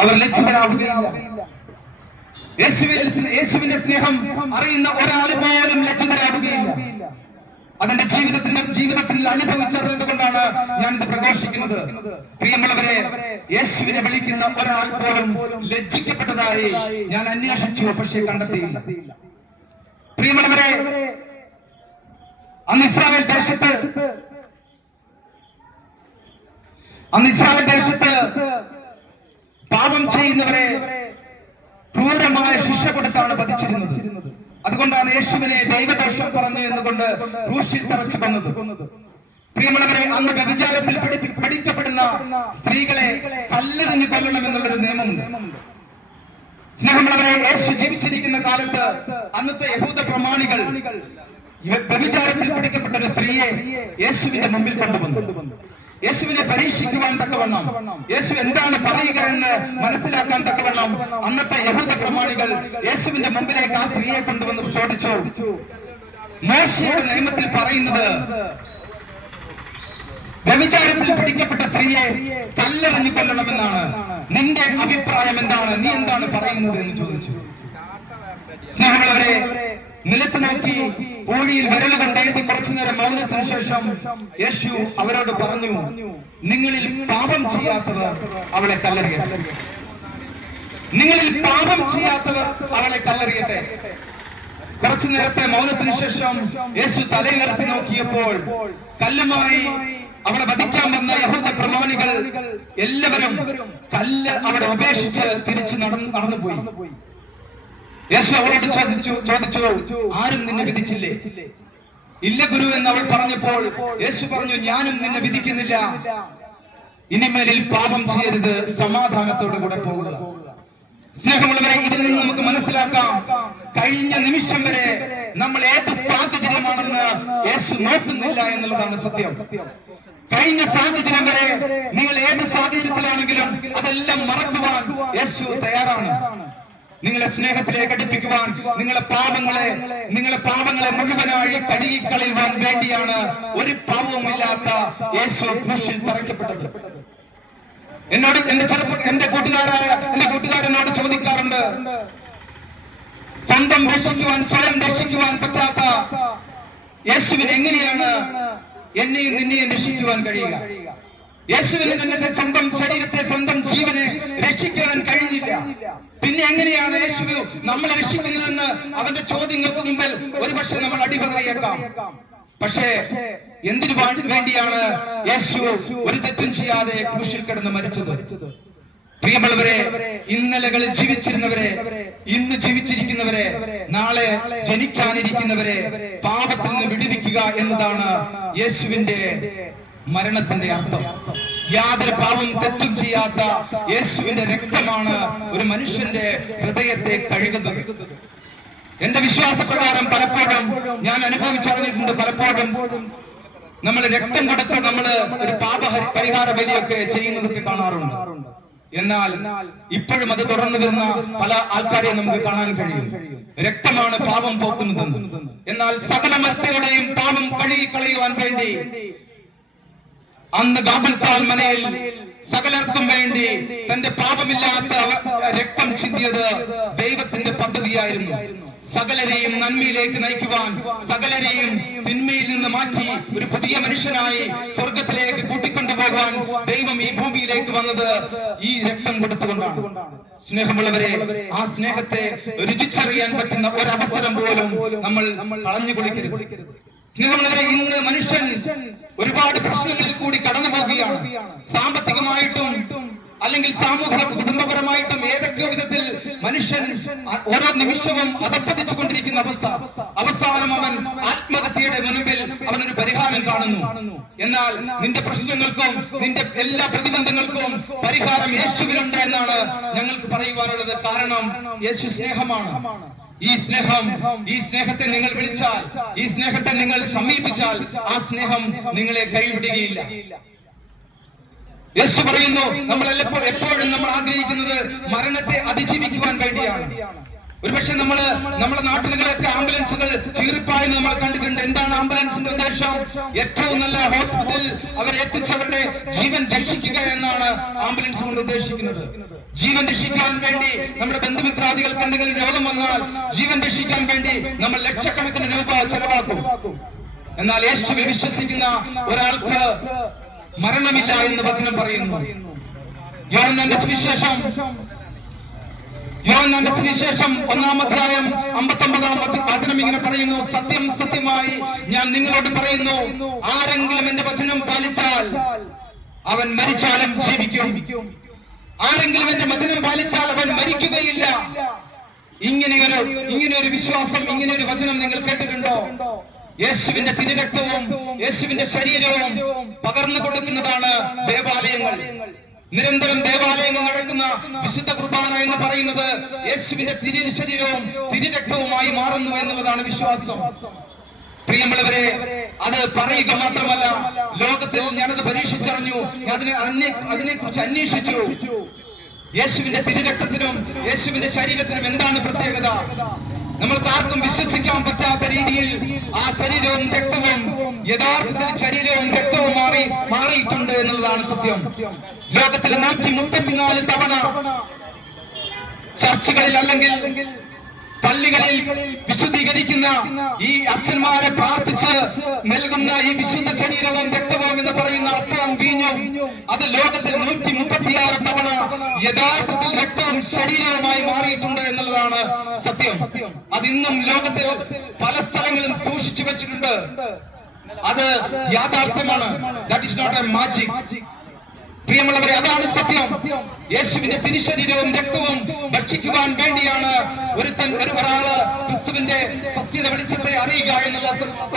അവർ ലജ്ജിതരാവുകയില്ല. യേശുവിന്റെ സ്നേഹം അറിയുന്ന ഒരാൾ പോലും ലജ്ജിതരാവുകയില്ല. അതെന്റെ ജീവിതത്തിൽ അനുഭവിച്ചറിഞ്ഞത് കൊണ്ടാണ് ഞാനിത് പ്രഘോഷിക്കുന്നത്. പ്രിയമുള്ളവരെ, യേശുവിനെ വിളിക്കുന്ന ഒരാൾ പോലും ലജ്ജിക്കപ്പെട്ടതായി ഞാൻ അന്വേഷിച്ചു, പക്ഷേ കണ്ടെത്തിയില്ല. പ്രിയമുള്ളവരെ, അന്ന് ഇസ്രായേൽ ദേശത്ത് പാപം ചെയ്യുന്നവരെ ക്രൂരമായ ശിക്ഷ കൊടുത്താണ് പതിച്ചിരുന്നത്. അതുകൊണ്ടാണ് യേശുവിനെ ദൈവദോഷം പറഞ്ഞു എന്നുകൊണ്ട് ക്രൂശിൽ തറച്ചു കൊന്നത്. പ്രിയമുള്ളവരെ, അന്ന് വ്യഭിചാരത്തിൽ പിടിക്കപ്പെടുന്ന സ്ത്രീകളെ കല്ലെറിഞ്ഞു കൊല്ലണം എന്നുള്ളൊരു നിയമമുണ്ട്. സ്നേഹമുള്ളവരെ, യേശു ജീവിച്ചിരിക്കുന്ന കാലത്ത് അന്നത്തെ യഹൂദ പ്രമാണികൾ വ്യഭിചാരത്തിൽ പിടിക്കപ്പെട്ട ഒരു സ്ത്രീയെ യേശുവിന്റെ മുമ്പിൽ കൊണ്ടുവന്നു. യേശുവിനെ പരീക്ഷിക്കുവാൻ തക്കവണ്ണം, യേശു എന്താണ് പറയുക എന്ന് മനസ്സിലാക്കാൻ തക്കവണ്ണം അന്നത്തെ യഹൂദ പ്രമാണികൾ യേശുവിന്റെ മുമ്പിലേക്ക് ആ സ്ത്രീയെ കൊണ്ടുവന്ന് ചോദിച്ചു, മോശയുടെ നിയമത്തിൽ പറയുന്നത് വ്യഭിചാരത്തിൽ പിടിക്കപ്പെട്ട സ്ത്രീയെ കല്ലെറിഞ്ഞു കൊല്ലണമെന്നാണ്. നിന്റെ അഭിപ്രായം എന്താണ്? നീ എന്താണ് പറയുന്നത് എന്ന് ചോദിച്ചു. സ്നേഹമുള്ളവരെ, നിലത്ത് നോക്കി പൂഴിയിൽ വിരൽ കൊണ്ട് എഴുതി കുറച്ചു നേരം മൗനത്തിന് ശേഷം യേശു അവരോട് പറഞ്ഞു, നിങ്ങളിൽ പാപം ചെയ്യാത്തവർ അവളെ കല്ലെറിയട്ടെ. നിങ്ങളിൽ പാപം ചെയ്യാത്തവർ അവളെ കല്ലെറിയട്ടെ. കുറച്ചു നേരത്തെ മൗനത്തിന് ശേഷം യേശു തലയുയർത്തി നോക്കിയപ്പോൾ കല്ലുമായി അവളെ വധിക്കാൻ വന്ന യഹൂദ പ്രമാണികൾ എല്ലാവരും കല്ല് അവിടെ ഉപേക്ഷിച്ച് തിരിച്ചു നടന്നുപോയി. യേശു അവളോട് ചോദിച്ചു, ആരും നിന്നെ വിധിച്ചില്ലേ? ഇല്ല ഗുരു എന്ന് അവൾ പറഞ്ഞപ്പോൾ യേശു പറഞ്ഞു, ഞാനും നിന്നെ വിധിക്കുന്നില്ല. ഇനിമേലിൽ പാപം ചെയ്യരുത്, സമാധാനത്തോടു കൂടെ പോകുക. സ്നേഹമുള്ളവരെ, ഇതിൽ നിന്ന് നമുക്ക് മനസ്സിലാക്കാം, കഴിഞ്ഞ നിമിഷം വരെ നമ്മൾ ഏത് സാഹചര്യമാണെന്ന് യേശു നോക്കുന്നില്ല എന്നുള്ളതാണ് സത്യം. കഴിഞ്ഞ സാഹചര്യം വരെ നിങ്ങൾ ഏത് സാഹചര്യത്തിലാണെങ്കിലും അതെല്ലാം മറക്കുവാൻ യേശു തയ്യാറാണ്. നിങ്ങളെ സ്നേഹത്തിലേക്ക് അടുപ്പിക്കുവാൻ, നിങ്ങളെ പാപങ്ങളെ മുഴുവനായി കഴുകിക്കളയുവാൻ വേണ്ടിയാണ് ഒരു പാപവുമില്ലാത്ത യേശു ക്രൂശിൽ തറയ്ക്കപ്പെട്ടത്. എന്നോട് എന്റെ കൂട്ടുകാരനോട് ചോദിക്കാറുണ്ട്, സ്വയം രക്ഷിക്കുവാൻ പറ്റാത്ത യേശുവിന് എങ്ങനെയാണ് എന്നെയും നിന്നെയും രക്ഷിക്കുവാൻ കഴിയുക? യേശുവിന് തന്നെ സ്വന്തം ശരീരത്തെ, സ്വന്തം ജീവനെ രക്ഷിക്കാൻ കഴിഞ്ഞില്ല. പിന്നെ എങ്ങനെയാണ് യേശു നമ്മളെ രക്ഷിക്കുന്നതെന്ന് അവന്റെ ചോദ്യങ്ങൾക്ക് മുമ്പിൽ ഒരുപക്ഷെ നമ്മൾ അടിപതറിയേക്കാം. പക്ഷേ എന്തിനു വേണ്ടിയാണ് യേശു ഒരു തെറ്റും ചെയ്യാതെ ക്രൂശിൽ കിടന്ന് മരിച്ചത്? പ്രിയമുള്ളവരെ, ഇന്നലകളിൽ ജീവിച്ചിരുന്നവരെ, ഇന്ന് ജീവിച്ചിരിക്കുന്നവരെ, നാളെ ജനിക്കാനിരിക്കുന്നവരെ പാപത്തിൽ നിന്ന് വിടുവിക്കുക എന്നതാണ് യേശുവിന്റെ മരണത്തിന്റെ അർത്ഥം. യാതൊരു പാപം തെറ്റും ചെയ്യാത്ത യേശുവിന്റെ രക്തമാണ് ഒരു മനുഷ്യന്റെ ഹൃദയത്തെ കഴുകുന്നത്. എന്റെ വിശ്വാസപ്രകാരം പലപ്പോഴും ഞാൻ അനുഭവിച്ചറിഞ്ഞിട്ടുണ്ട്. പലപ്പോഴും നമ്മൾ രക്തം കൊടുത്ത് നമ്മള് ഒരു പാപ പരിഹാര ബലിയൊക്കെ ചെയ്യുന്നതൊക്കെ കാണാറുണ്ട്. എന്നാൽ ഇപ്പോഴും അത് തുടർന്നു വരുന്ന പല ആൾക്കാരെയും നമുക്ക് കാണാൻ കഴിയും. രക്തമാണ് പാപം പോക്കുന്നത്. എന്നാൽ സകല മർത്യരുടെയും പാപം കഴുകിക്കളയുവാൻ വേണ്ടി അന്ന് ഗാഗുൽത്താൻ മനയിൽ സകലർക്കും വേണ്ടി തന്റെ പാപമില്ലാത്ത രക്തം ചിന്തിയത് ദൈവത്തിന്റെ പദ്ധതിയായിരുന്നു. സകലരെയും നന്മയിലേക്ക് നയിക്കുവാൻ, സകലരെയും തിന്മയിൽ നിന്ന് മാറ്റി ഒരു പുതിയ മനുഷ്യനായി സ്വർഗത്തിലേക്ക് കൂട്ടിക്കൊണ്ടുപോകാൻ ദൈവം ഈ ഭൂമിയിലേക്ക് വന്നത് ഈ രക്തം കൊടുത്തുകൊണ്ടാണ്. സ്നേഹമുള്ളവരെ, ആ സ്നേഹത്തെ രുചിച്ചറിയാൻ പറ്റുന്ന ഒരവസരം പോലും നമ്മൾ കളഞ്ഞു കുളിക്കരുത്. സ്നേഹമുള്ളവരെ, ഇന്ന് മനുഷ്യൻ ഒരുപാട് പ്രശ്നങ്ങളിൽ കൂടി കടന്നു പോവുകയാണ്. സാമ്പത്തികമായിട്ടും അല്ലെങ്കിൽ സാമൂഹിക കുടുംബപരമായിട്ടും ഏതൊക്കെയോ വിധത്തിൽ മനുഷ്യൻ ഓരോ നിമിഷവും അധപ്പതിച്ചു കൊണ്ടിരിക്കുന്ന അവസ്ഥ. അവസാനം അവൻ ആത്മഹത്യയുടെ മുൻപിൽ അവനൊരു പരിഹാരം കാണുന്നു. എന്നാൽ നിന്റെ പ്രശ്നങ്ങൾക്കും നിന്റെ എല്ലാ പ്രതിബന്ധങ്ങൾക്കും പരിഹാരം യേശുവിനുണ്ട് എന്നാണ് ഞങ്ങൾക്ക് പറയുവാനുള്ളത്. കാരണം യേശു സ്നേഹമാണ്. ഈ സ്നേഹത്തെ നിങ്ങൾ വിളിച്ചാൽ, ഈ സ്നേഹത്തെ നിങ്ങൾ സമീപിച്ചാൽ ആ സ്നേഹം നിങ്ങളെ കൈവിടുകയില്ല. യേശു പറയുന്നു, നമ്മൾ എപ്പോഴും നമ്മൾ ആഗ്രഹിക്കുന്നത് മരണത്തെ അതിജീവിക്കുവാൻ വേണ്ടിയാണ്. ഒരുപക്ഷെ നമ്മുടെ നാട്ടിലുകളൊക്കെ ആംബുലൻസുകൾ ചീറിപ്പായെന്ന് നമ്മൾ കണ്ടിട്ടുണ്ട്. എന്താണ് ആംബുലൻസിന്റെ ഉദ്ദേശം? ഏറ്റവും നല്ല ഹോസ്പിറ്റലിൽ അവരെ എത്തിച്ചവരുടെ ജീവൻ രക്ഷിക്കുക എന്നാണ് ആംബുലൻസ് കൊണ്ട് ഉദ്ദേശിക്കുന്നത്. ജീവൻ രക്ഷിക്കാൻ വേണ്ടി നമ്മുടെ ബന്ധുമിത്രാദികൾക്ക് എന്തെങ്കിലും രോഗം വന്നാൽ ജീവൻ രക്ഷിക്കാൻ വേണ്ടി നമ്മൾ ലക്ഷക്കണക്കിന് രൂപ ചെലവാക്കും. എന്നാൽ യേശുവിൽ വിശ്വസിക്കുന്ന ഒരാൾക്ക് മരണമില്ല എന്ന് വചനം പറയുന്നു. യോഹന്നാന്റെ സുവിശേഷം 1-ാം അധ്യായം 59-ാം വചനം ഇങ്ങനെ പറയുന്നു: സത്യം സത്യമായി ഞാൻ നിങ്ങളോട് പറയുന്നു, ആരെങ്കിലും എന്റെ വചനം പാലിച്ചാൽ അവൻ മരിച്ചാലും ജീവിക്കും. ആരെങ്കിലും എന്റെ വചനം പാലിച്ചാൽ അവൻ മരിക്കുകയില്ല. ഇങ്ങനെയൊരു വിശ്വാസം, ഇങ്ങനെയൊരു വചനം നിങ്ങൾ കേട്ടിട്ടുണ്ടോ? യേശുവിന്റെ തിരുരക്തവും യേശുവിന്റെ ശരീരവും പകർന്നു കൊടുക്കുന്നതാണ് ദേവാലയങ്ങൾ. നിരന്തരം ദേവാലയങ്ങൾ നടക്കുന്ന വിശുദ്ധ കുർബാന എന്ന് പറയുന്നത് യേശുവിന്റെ തിരുശരീരവും തിരുരക്തവുമായി മാറുന്നു എന്നുള്ളതാണ് വിശ്വാസം. പ്രിയമുള്ളവരെ, അത് പറയുക മാത്രമല്ല, ലോകത്തിൽ ഞാനത് പരീക്ഷിച്ചറിഞ്ഞു, അതിനെക്കുറിച്ച് അന്വേഷിച്ചു. യേശുവിന്റെ തിരുരക്തത്തിനും യേശുവിന്റെ ശരീരത്തിനും എന്താണ് പ്രത്യേകത? നമ്മൾക്ക് ആർക്കും വിശ്വസിക്കാൻ പറ്റാത്ത രീതിയിൽ ആ ശരീരവും രക്തവും യഥാർത്ഥത്തിൽ ശരീരവും രക്തവും മാറിയിട്ടുണ്ട് എന്നുള്ളതാണ് സത്യം. ലോകത്തിൽ 134 തവണ ചർച്ചുകളിൽ അല്ലെങ്കിൽ പള്ളികളിൽ വിശുദ്ധീകരിക്കുന്ന ഈ അച്ഛന്മാരെ പ്രാർത്ഥിച്ച് നൽകുന്ന ഈ വിശുദ്ധ ശരീരവും രക്തവും എന്ന് പറയുന്ന അപ്പവും വീഞ്ഞും, അത് ലോകത്തിൽ 136 തവണ യഥാർത്ഥത്തിൽ രക്തവും ശരീരവുമായി മാറിയിട്ടുണ്ട് എന്നുള്ളതാണ് സത്യം. അത് ഇന്നും ലോകത്തിൽ പല സ്ഥലങ്ങളിലും സൂക്ഷിച്ചു വെച്ചിട്ടുണ്ട്. അത് യാഥാർത്ഥ്യമാണ്. That is not a magic. പ്രിയമുള്ളവരെ, അതാണ് സത്യം. യേശുവിന്റെ തിരുശരീരവും രക്തവും ഭക്ഷിക്കുവാൻ വേണ്ടിയാണ് ഒരാള് ക്രിസ്തുവിന്റെ സത്യത വെളിച്ചത്തെ അറിയുക എന്നുള്ള